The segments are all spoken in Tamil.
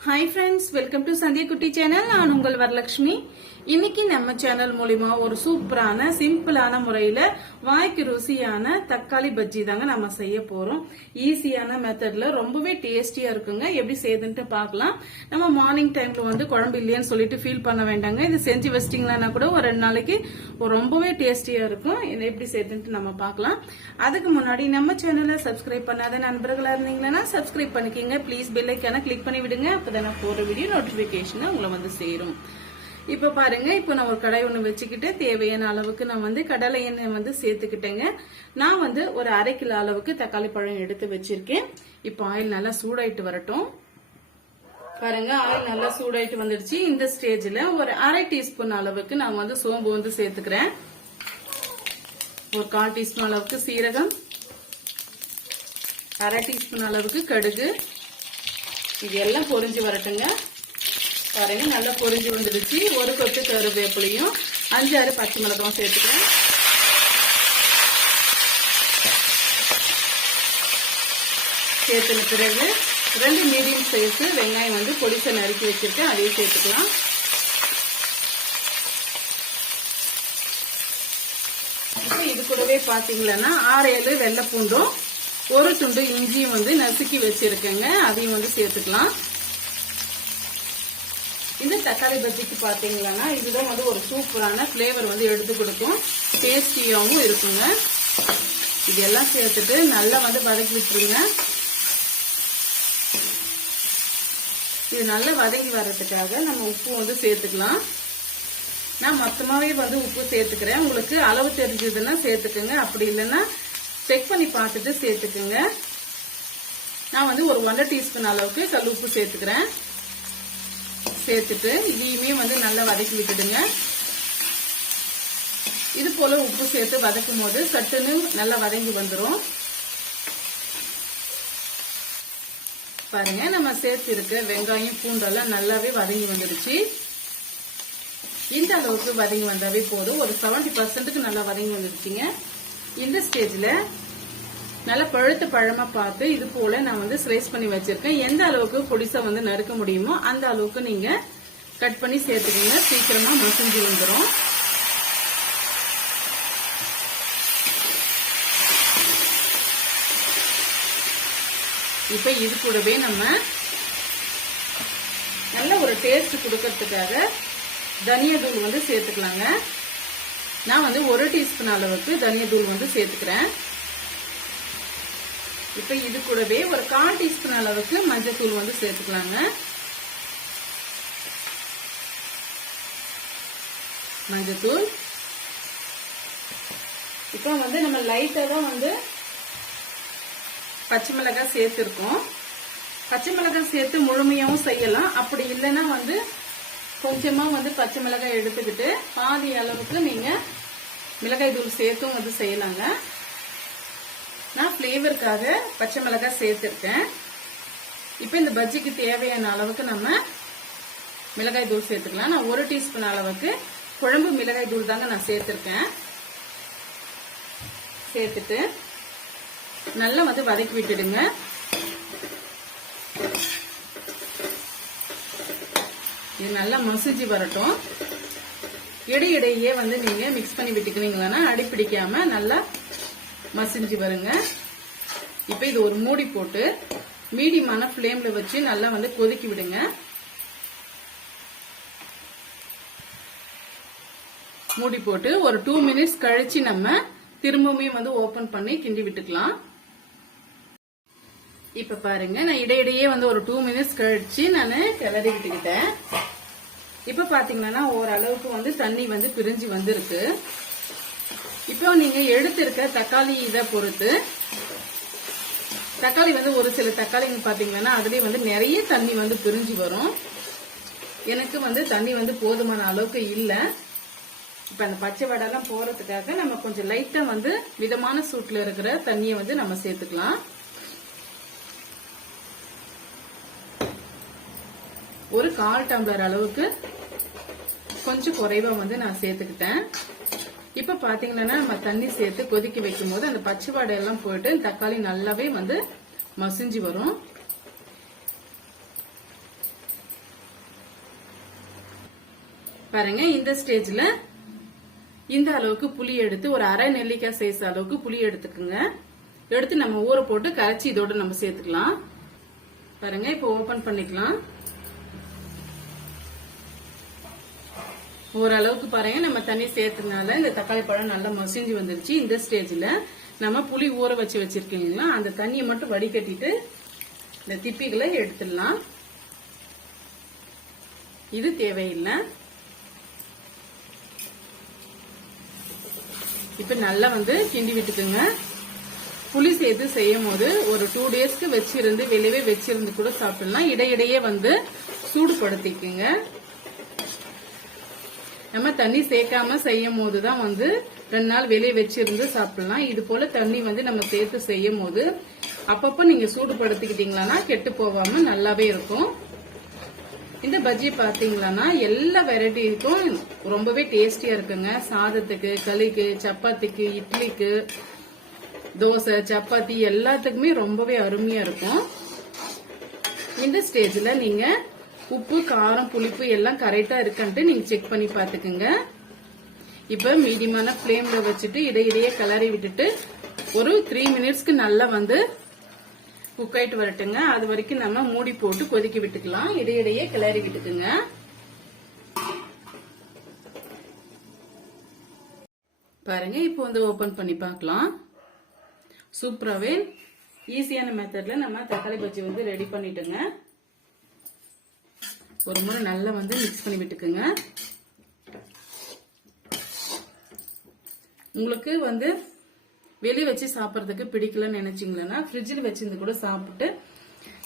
Hi friends welcome to Sandhya குட்டி சேனல் நான் உங்கள் வரலட்சுமி இன்னைக்கு நம்ம சேனல் மூலிமா ஒரு சூப்பரான சிம்பிளான முறையில வாய்க்கு ருசியான தக்காளி பஜ்ஜி தாங்க நம்ம செய்ய போறோம். ஈஸியான மெத்தட்ல ரொம்பவே டேஸ்டியா இருக்குங்க. எப்படி செய்யுதுன்ட்டு பார்க்கலாம். நம்ம மார்னிங் டைம்ல வந்து குழம்பு இல்லையேன்னு சொல்லிட்டு ஃபீல் பண்ண வேண்டாங்க. இது செஞ்சு வச்சிட்டீங்கன்னா கூட ஒரு ரெண்டு நாளைக்கு ரொம்பவே டேஸ்டியா இருக்கும். எப்படி செய்யுதுன்ட்டு நம்ம பார்க்கலாம். அதுக்கு முன்னாடி நம்ம சேனலை சப்ஸ்கிரைப் பண்ணாத நண்பர்களா இருந்தீங்கன்னா சப்ஸ்கிரைப் பண்ணிக்கிங்க. ப்ளீஸ் பெல்லைக்கான கிளிக் பண்ணி விடுங்க அப்பதான் நான் போற வீடியோ நோட்டிபிகேஷன் உங்களை வந்து சேரும். இப்போ பாருங்க இப்போ நான் ஒரு கடாய் ஒன்று வச்சுக்கிட்டு தேவையான அளவுக்கு நான் வந்து கடலை எண்ணெய் வந்து சேர்த்துக்கிட்டேங்க. நான் வந்து ஒரு அரை கிலோ அளவுக்கு தக்காளி பழம் எடுத்து வச்சிருக்கேன். இப்போ ஆயில் நல்லா சூடாயிட்டு வரட்டும். பாருங்க ஆயில் நல்லா சூடாயிட்டு வந்துடுச்சு. இந்த ஸ்டேஜில் ஒரு அரை டீஸ்பூன் அளவுக்கு நான் வந்து சோம்பு வந்து சேர்த்துக்கிறேன். ஒரு கால் டீஸ்பூன் அளவுக்கு சீரகம். அரை டீஸ்பூன் அளவுக்கு கடுகு. இது எல்லாம் பொரிஞ்சு வரட்டுங்க. பாருங்க நல்லா பொரிஞ்சு வந்துடுச்சு. ஒரு கொத்து கருவேப்பிலையும் அஞ்சாறு பச்சை மிளகாவும் சேர்த்துக்கிறேன். சேர்த்துன பிறகு ரெண்டு மீடியம் சைஸ் வெங்காயம் வந்து பொடிசை நறுக்கி வச்சிருக்கேன். அதையும் சேர்த்துக்கலாம். இப்போ இது கூடவே பாத்தீங்கன்னா ஆறு ஏழு வெள்ளை பூண்டும் ஒரு துண்டு இஞ்சியும் வந்து நசுக்கி வச்சிருக்கேங்க. அதையும் வந்து சேர்த்துக்கலாம். இந்த தக்காளி பஜ்ஜிக்கு பார்த்தீங்கன்னா இதுதான் வந்து ஒரு சூப்பரான ஃப்ளேவர் வந்து எடுத்து கொடுக்கும். டேஸ்டியாகவும் இருக்குங்க. இது எல்லாம் சேர்த்துட்டு நல்லா வந்து வதக்கி விட்டுருங்க. இது நல்லா வதங்கி வர்றதுக்காக நம்ம உப்பு வந்து சேர்த்துக்கலாம். நான் மொத்தமாகவே வந்து உப்பு சேர்த்துக்கிறேன். உங்களுக்கு அளவு தெரிஞ்சதுன்னா சேர்த்துக்குங்க. அப்படி இல்லைன்னா செக் பண்ணி பார்த்துட்டு சேர்த்துக்குங்க. நான் வந்து ஒரு ஒன்றரை டீஸ்பூன் அளவுக்கு கல் உப்பு சேர்த்துக்கிறேன். சேர்த்துட்டு இதையுமே வந்து நல்லா வதக்கி விட்டுடுங்க. இது போல உப்பு சேர்த்து வதக்கும் போது சட்டுன்னு நல்லா வதங்கி வந்துடும் பாருங்க நம்ம சேர்த்து இருக்க வெங்காயம் பூண்டெல்லாம் நல்லாவே வதங்கி வந்துடுச்சு. இந்த அளவுக்கு வதங்கி வந்தாவே போதும். ஒரு செவன்டி பர்சன்ட்டுக்கு நல்லா வதங்கி வந்துடுச்சுங்க. இந்த ஸ்டேஜில் நல்லா பழுத்த பழமா பார்த்து இது போல நான் வந்து ஸ்லைஸ் பண்ணி வச்சிருக்கேன். எந்த அளவுக்கு பொடிசா வந்து நறுக்க முடியுமோ அந்த அளவுக்கு நீங்க கட் பண்ணி சேர்த்துக்கோங்க. சீக்கிரமா மசிஞ்சு வந்துடும் இப்ப இது கூடவே நம்ம நல்ல ஒரு டேஸ்ட் கொடுக்கறதுக்காக தனியா தூள் வந்து சேர்த்துக்கலாங்க. நான் வந்து ஒரு டீஸ்பூன் அளவுக்கு தனியா தூள் வந்து சேர்த்துக்கிறேன். இப்ப இது கூடவே ஒரு கால் டீஸ்பூன் அளவுக்கு மஞ்சத்தூள் வந்து சேர்த்துக்கலாங்க. மஞ்சத்தூள் இப்போ வந்து நம்ம லைட்டா தான் வந்து பச்சை மிளகாய் சேர்த்துருக்கோம். பச்சை மிளகாய் சேர்த்து முழுமையாவும் செய்யலாம். அப்படி இல்லைன்னா வந்து கொஞ்சமா வந்து பச்சை மிளகாய் எடுத்துக்கிட்டு பாதி அளவுக்கு நீங்க மிளகாய் தூள் சேர்த்தும் வந்து செய்யலாங்க. நான் ஃப்ளேவருக்காக பச்சை மிளகாய் சேர்த்துருக்கேன். இப்போ இந்த பஜ்ஜிக்கு தேவையான அளவுக்கு நம்ம மிளகாய் தூள் சேர்த்துக்கலாம். நான் ஒரு டீஸ்பூன் அளவுக்கு குழம்பு மிளகாய் தூள் தாங்க நான் சேர்த்துருக்கேன். சேர்த்துட்டு நல்லா வந்து வதக்கி விட்டுடுங்க. இது நல்லா மசிஞ்சு வரட்டும். இடையிடையே வந்து நீங்க மிக்ஸ் பண்ணி விட்டுக்கிறீங்களா அடிப்பிடிக்காம நல்லா மசிஞ்சு வருங்க. இப்ப இது ஒரு மூடி போட்டு மீடியமான ஃப்ளேமில் வச்சு நல்லா வந்து கொதிக்கி விடுங்க. மூடி போட்டு ஒரு டூ மினிட்ஸ் கழிச்சு நம்ம திரும்பவுமே வந்து ஓபன் பண்ணி கிண்டி விட்டுக்கலாம். இப்ப பாருங்க நான் இடையிடையே வந்து ஒரு டூ மினிட்ஸ் கழிச்சு நான் கிளறி விட்டுக்கிட்டேன். இப்ப பாத்தீங்கன்னா ஓரளவுக்கு வந்து தண்ணி வந்து பிரிஞ்சு வந்திருக்கு. இப்போ நீங்க எடுத்திருக்க தக்காளி இதை பொறுத்து தக்காளி வந்து ஒரு சில தக்காளிங்க பாத்தீங்கன்னா அதுலயே வந்து நிறைய தண்ணி வந்து பிரிஞ்சு வரும். எனக்கு வந்து தண்ணி வந்து போதுமான அளவுக்கு இல்லை. இப்ப அந்த பச்சை வடைலாம் போறதுக்காக நம்ம கொஞ்சம் லைட்டா வந்து மிதமான சூட்ல இருக்கிற தண்ணியை வந்து நம்ம சேர்த்துக்கலாம். ஒரு கால் டம்ளர் அளவுக்கு கொஞ்சம் குறைவா வந்து நான் சேர்த்துக்கிட்டேன். இப்போ பார்த்தீங்கன்னா நம்ம தண்ணி சேர்த்து கொதிக்க வைக்கும் போது அந்த பச்சை வாடையெல்லாம் போயிட்டு தக்காளி நல்லாவே வந்து மசிஞ்சு வரும். பாருங்க இந்த ஸ்டேஜ்ல இந்த அளவுக்கு புளி எடுத்து ஒரு அரை நெல்லிக்காய் சைஸ் அளவுக்கு புளி எடுத்துக்கோங்க. எடுத்து நம்ம ஊற போட்டு கரைச்சி இதோட நம்ம சேர்த்துக்கலாம். பாருங்க இப்போ ஓபன் பண்ணிக்கலாம். ஓரளவுக்கு பாருங்க நம்ம தண்ணி சேர்த்ததுனால இந்த தக்காளி பழம் நல்லா மசிஞ்சு வந்துருச்சு. இந்த ஸ்டேஜில் நம்ம புளி ஊற வச்சு வச்சிருக்கீங்களா அந்த தண்ணியை மட்டும் வடிகட்டிட்டு இந்த திப்பிகளை எடுத்துடலாம். இது தேவையில்லை. இப்ப நல்லா வந்து கிண்டி விட்டுக்குங்க. புளி சேர்த்து செய்யும் போது ஒரு டூ டேஸ்க்கு வச்சிருந்து வெளியவே வச்சிருந்து கூட சாப்பிடலாம். இடையிடையே வந்து சூடுபடுத்திக்குங்க. நம்ம தண்ணி சேர்க்காம செய்யும் போது தான் வந்து ரெண்டு நாள் வெளியே வச்சிருந்து சாப்பிடலாம். இது போல தண்ணி வந்து நம்ம சேர்த்து செய்யும் போது அப்பப்போ நீங்க சூடுபடுத்திக்கிட்டீங்களா கெட்டு போகாம நல்லாவே இருக்கும். இந்த பஜ்ஜி பாத்தீங்களா எல்லா வெரைட்டிக்கும் ரொம்பவே டேஸ்டியா இருக்குங்க. சாதத்துக்கு களிக்கு சப்பாத்திக்கு இட்லிக்கு தோசை சப்பாத்தி எல்லாத்துக்குமே ரொம்பவே அருமையா இருக்கும். இந்த ஸ்டேஜில் நீங்கள் உப்பு காரம் புளிப்பு எல்லாம் கரெக்டா இருக்கான்ட்டு நீங்க செக் பண்ணி பாத்துக்குங்க இப்ப மீடியமான ஃப்ளேம்ல வச்சுட்டு இடையிடையே கிளறி விட்டுட்டு ஒரு த்ரீ மினிட்ஸ்க்கு நல்லா வந்து குக் ஆயிட்டு வரட்டுங்க. அது வரைக்கும் நம்ம மூடி போட்டு கொதிக்க விட்டுக்கலாம். இடையிடையே கிளறி விட்டுக்குங்க. பாருங்க இப்போ வந்து ஓபன் பண்ணி பார்க்கலாம். சூப்பராகவே ஈஸியான மெத்தட்ல நம்ம தக்காளி பஜ்ஜி வந்து ரெடி பண்ணிட்டோங்க. ஒரு முறை நல்லா வந்து மிக்ஸ் பண்ணி விட்டுக்குங்க. உங்களுக்கு வந்து வெளியே வச்சு சாப்பிட்றதுக்கு பிடிக்கலன்னு நினைச்சீங்களா ஃப்ரிட்ஜில் வச்சிருந்து கூட சாப்பிட்டு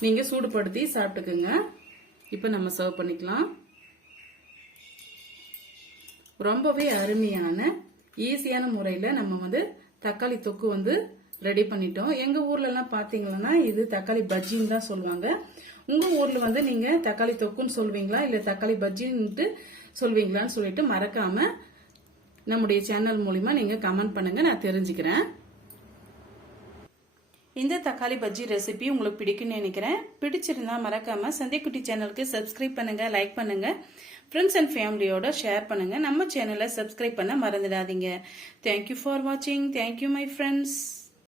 நீங்கள் சூடுபடுத்தி சாப்பிட்டுக்குங்க. இப்போ நம்ம சர்வ் பண்ணிக்கலாம். ரொம்பவே அருமையான ஈஸியான முறையில் நம்ம வந்து தக்காளி தொக்கு வந்து ரெடி பண்ணிட்டோம். எங்கள் ஊர்லலாம் எல்லாம் இது தக்காளி பஜ்ஜின்னு தான் சொல்லுவாங்க. உங்கள் ஊரில் வந்து நீங்கள் தக்காளி தொக்குன்னு சொல்வீங்களா? இல்லை தக்காளி பஜ்ஜின்ட்டு சொல்வீங்களான்னு சொல்லிட்டு மறக்காமல் நம்முடைய சேனல் மூலிமா நீங்கள் கமெண்ட் பண்ணுங்கள் நான் தெரிஞ்சுக்கிறேன். இந்த தக்காளி பஜ்ஜி ரெசிபி உங்களுக்கு பிடிக்கும்னு நினைக்கிறேன். பிடிச்சிருந்தா மறக்காம சந்தைக்குட்டி சேனலுக்கு சப்ஸ்கிரைப் பண்ணுங்க லைக் பண்ணுங்க. ஃப்ரெண்ட்ஸ் அண்ட் ஃபேமிலியோட ஷேர் பண்ணுங்க. நம்ம சேனலை சப்ஸ்கிரைப் பண்ண மறந்துடாதீங்க. தேங்க்யூ ஃபார் வாட்சிங் தேங்க்யூ மை ஃப்ரெண்ட்ஸ்